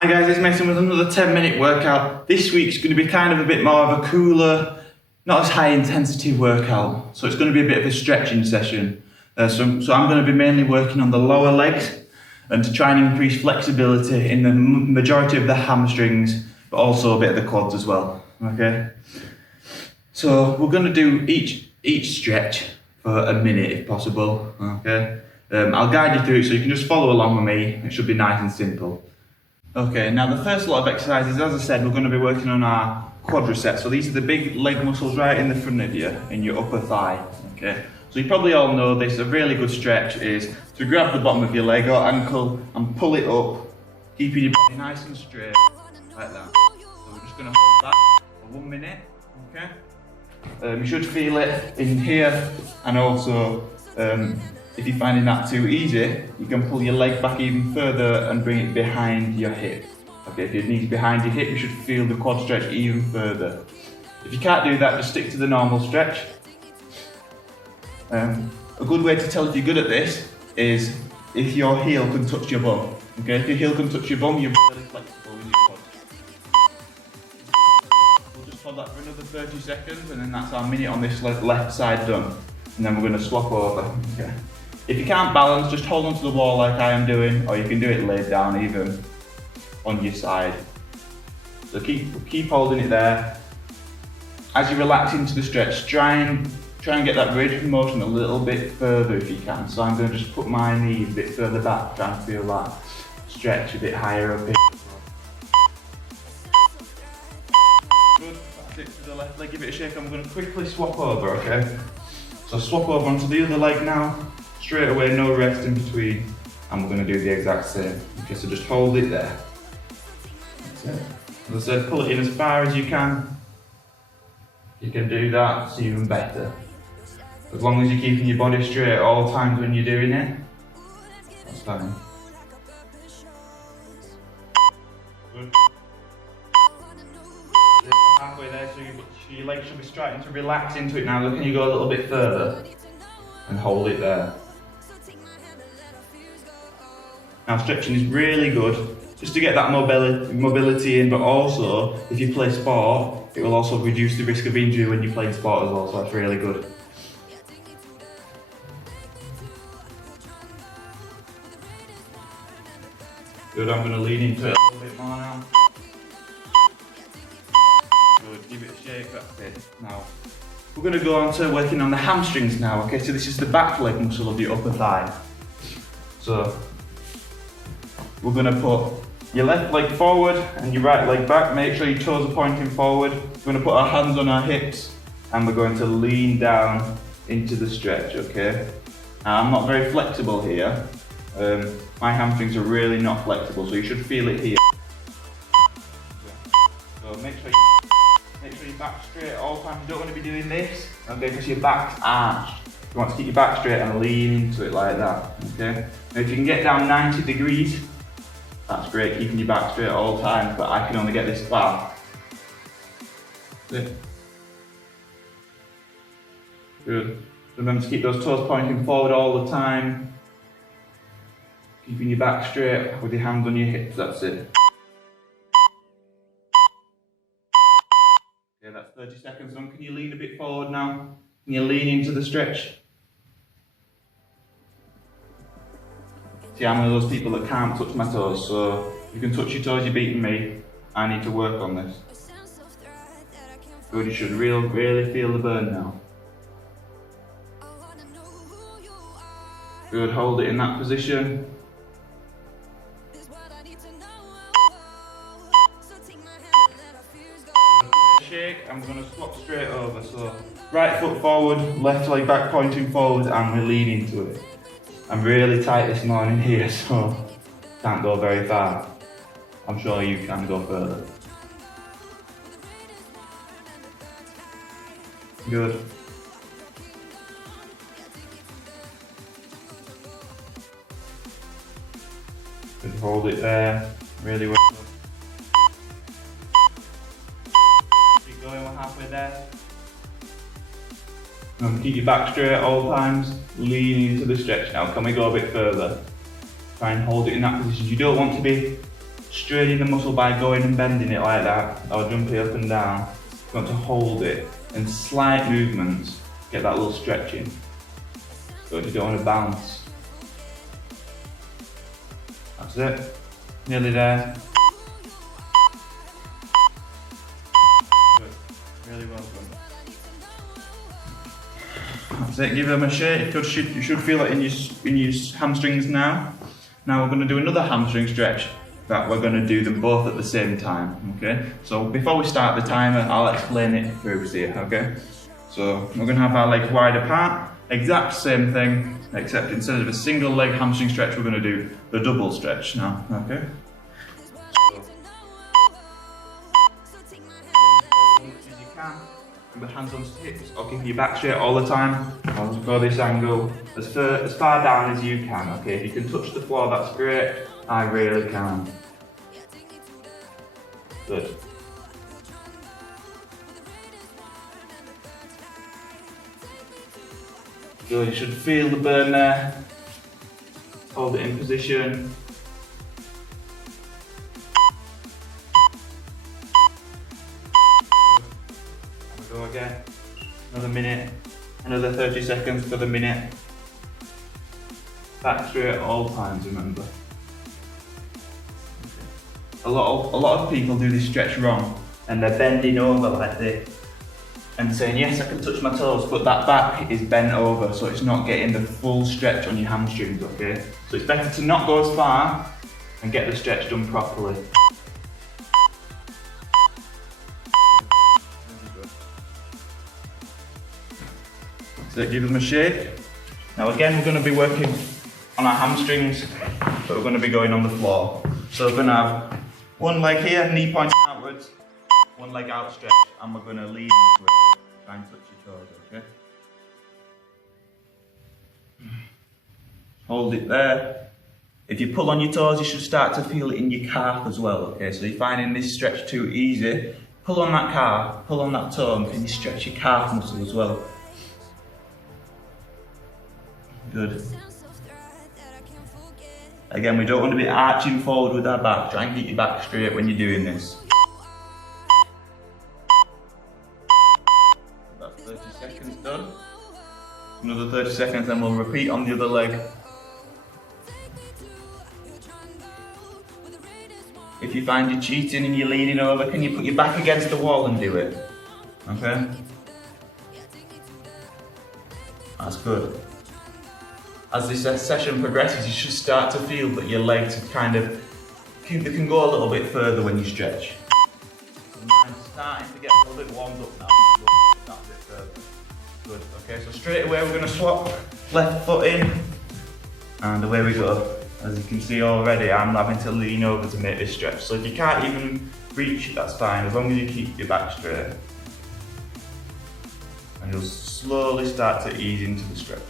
Hi guys, it's Mason with another 10-minute workout. This week's going to be kind of a bit more of a cooler, not as high intensity workout. So it's going to be a bit of a stretching session. So I'm going to be mainly working on the lower legs and to try and increase flexibility in the majority of the hamstrings, but also a bit of the quads as well. Okay. So we're going to do each stretch for a minute if possible. Okay. I'll guide you through it so you can just follow along with me. It should be nice and simple. Okay, now the first lot of exercises, as I said, we're going to be working on our quadriceps. So these are the big leg muscles right in the front of you, in your upper thigh. Okay, so you probably all know this. A really good stretch is to grab the bottom of your leg or ankle and pull it up, keeping your body nice and straight, like that. So we're just going to hold that for 1 minute. Okay, you should feel it in here, and also if you're finding that too easy, you can pull your leg back even further and bring it behind your hip. Okay, if your knee's behind your hip, you should feel the quad stretch even further. If you can't do that, just stick to the normal stretch. A good way to tell if you're good at this is if your heel can touch your bum. Okay, if your heel can touch your bum, you're really flexible with your quad. We'll just hold that for another 30 seconds, and then that's our minute on this left side done. And then we're going to swap over. Okay. If you can't balance, just hold onto the wall like I am doing, or you can do it laid down even on your side. So keep holding it there. As you relax into the stretch, try and get that range of motion a little bit further if you can. So I'm going to just put my knee a bit further back, try and feel that stretch a bit higher up here. Good, that's it to the left leg, give it a shake. I'm going to quickly swap over, okay? So swap over onto the other leg now. Straight away, no rest in between, and we're going to do the exact same. Okay, so just hold it there. That's it. As I said, pull it in as far as you can. You can do that, it's even better. As long as you're keeping your body straight at all times when you're doing it, that's fine. Good. Halfway there, so your legs should be starting to relax into it now. Look, can you go a little bit further and hold it there. Now stretching is really good, just to get that mobility in, but also, if you play sport, it will also reduce the risk of injury when you play sport as well, so that's really good. Good, I'm going to lean into it a little bit more now. Good, give it a shake, that's it. Now, we're going to go on to working on the hamstrings now, okay? So this is the back leg muscle of your upper thigh. So, we're going to put your left leg forward and your right leg back. Make sure your toes are pointing forward. We're going to put our hands on our hips and we're going to lean down into the stretch, okay? Now, I'm not very flexible here. My hamstrings are really not flexible, so you should feel it here. So make sure your back's straight at all times. You don't want to be doing this, okay, because your back's arched. You want to keep your back straight and lean into it like that, okay? Now if you can get down 90 degrees, that's great, keeping your back straight at all times, but I can only get this far. Good. Good. Remember to keep those toes pointing forward all the time. Keeping your back straight with your hands on your hips, that's it. Okay, that's 30 seconds on. Can you lean a bit forward now? Can you lean into the stretch? See, I'm one of those people that can't touch my toes, so you can touch your toes, you're beating me. I need to work on this. Good, you should really feel the burn now. Good, hold it in that position. Shake, I'm going to swap straight over, so right foot forward, left leg back pointing forward, and we lean into it. I'm really tight this morning here, so can't go very far. I'm sure you can go further. Good. Good, hold it there, really well. Keep going, we're halfway there. Keep your back straight at all times, lean into the stretch now. Can we go a bit further? Try and hold it in that position. You don't want to be straining the muscle by going and bending it like that, or jumping up and down. You want to hold it, and slight movements, get that little stretching. But you don't want to bounce. That's it. Nearly there. Good. Really well done. That's it. Give them a shake. You should feel it in your hamstrings now. Now we're going to do another hamstring stretch. That we're going to do them both at the same time. Okay. So before we start the timer, I'll explain it first here. Okay. So we're going to have our legs wide apart. Exact same thing, except instead of a single leg hamstring stretch, we're going to do the double stretch now. Okay. As you can, with hands on hips, or keep your back straight all the time. I'll just go this angle as far down as you can. Okay, if you can touch the floor, that's great. I really can. Good. Good. You should feel the burn there. Hold it in position. Go again. Another minute. Another 30 seconds for the minute. Back straight at all times, remember. A lot of people do this stretch wrong, and they're bending over like this and saying, yes, I can touch my toes, but that back is bent over, so it's not getting the full stretch on your hamstrings, okay? So it's better to not go as far and get the stretch done properly. So give them a shake. Now again, we're going to be working on our hamstrings, but we're going to be going on the floor. So we're going to have one leg here, knee pointing outwards, one leg outstretched, and we're going to lean into it. Try and touch your toes, okay? Hold it there. If you pull on your toes, you should start to feel it in your calf as well, okay? So you're finding this stretch too easy, pull on that calf, pull on that toe, and can you stretch your calf muscle as well? Good. Again, we don't want to be arching forward with our back. Try and keep your back straight when you're doing this. That's 30 seconds done. Another 30 seconds, then we'll repeat on the other leg. If you find you're cheating and you're leaning over, can you put your back against the wall and do it? Okay? That's good. As this session progresses, you should start to feel that your legs are they can go a little bit further when you stretch. So mine's starting to get a little bit warmed up now. That bit further. Good. Okay, so straight away we're going to swap left foot in, and away we go. As you can see already, I'm having to lean over to make this stretch. So if you can't even reach, that's fine, as long as you keep your back straight. And you'll slowly start to ease into the stretch.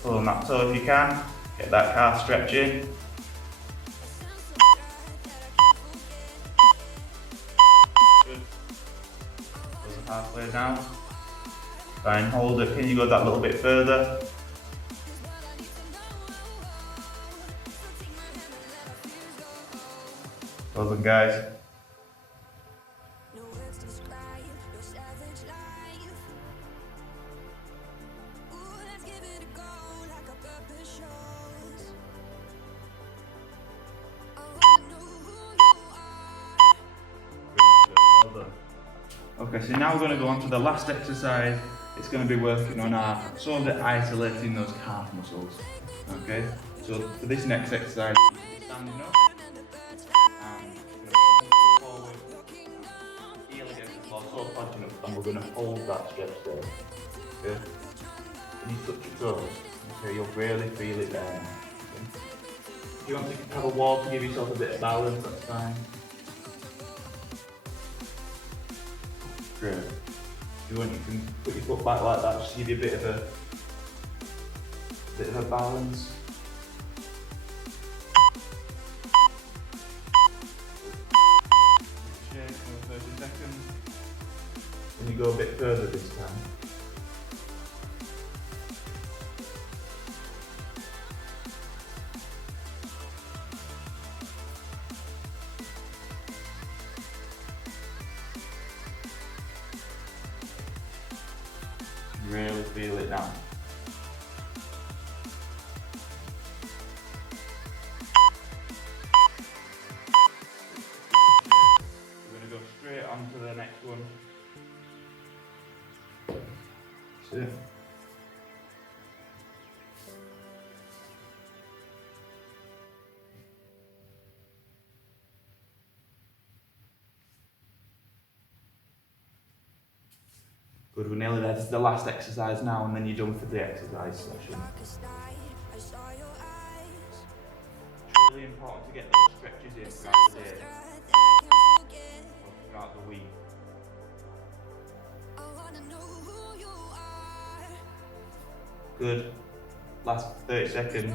Pull on that toe if you can, get that calf stretching. Good. Goes halfway down. Try and hold it. Can you go that little bit further? Well done, guys. Okay, so now we're going to go on to the last exercise. It's going to be working on our sort of isolating those calf muscles. Okay, so for this next exercise, you're standing up and you're forward, heel against the floor, so punching up, and we're going to hold that stretch there. Okay, can you touch your toes? Okay, you'll really feel it there. Okay. If you want to have a wall to give yourself a bit of balance, that's fine. Great. If you want, you can put your foot back like that, just to give you a bit of a balance. Shake for 30 seconds. And you go a bit further this time. Really feel it now. We're going to go straight on to the next one. That's it. Good, we're nearly there. This is the last exercise now, and then you're done for the exercise session. It's really important to get those stretches in throughout the day or throughout the week. Good. Last 30 seconds.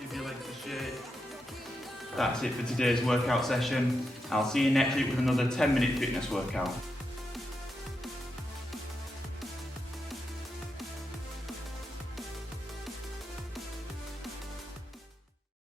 Give your legs a shake. That's it for today's workout session. I'll see you next week with another 10-minute fitness workout.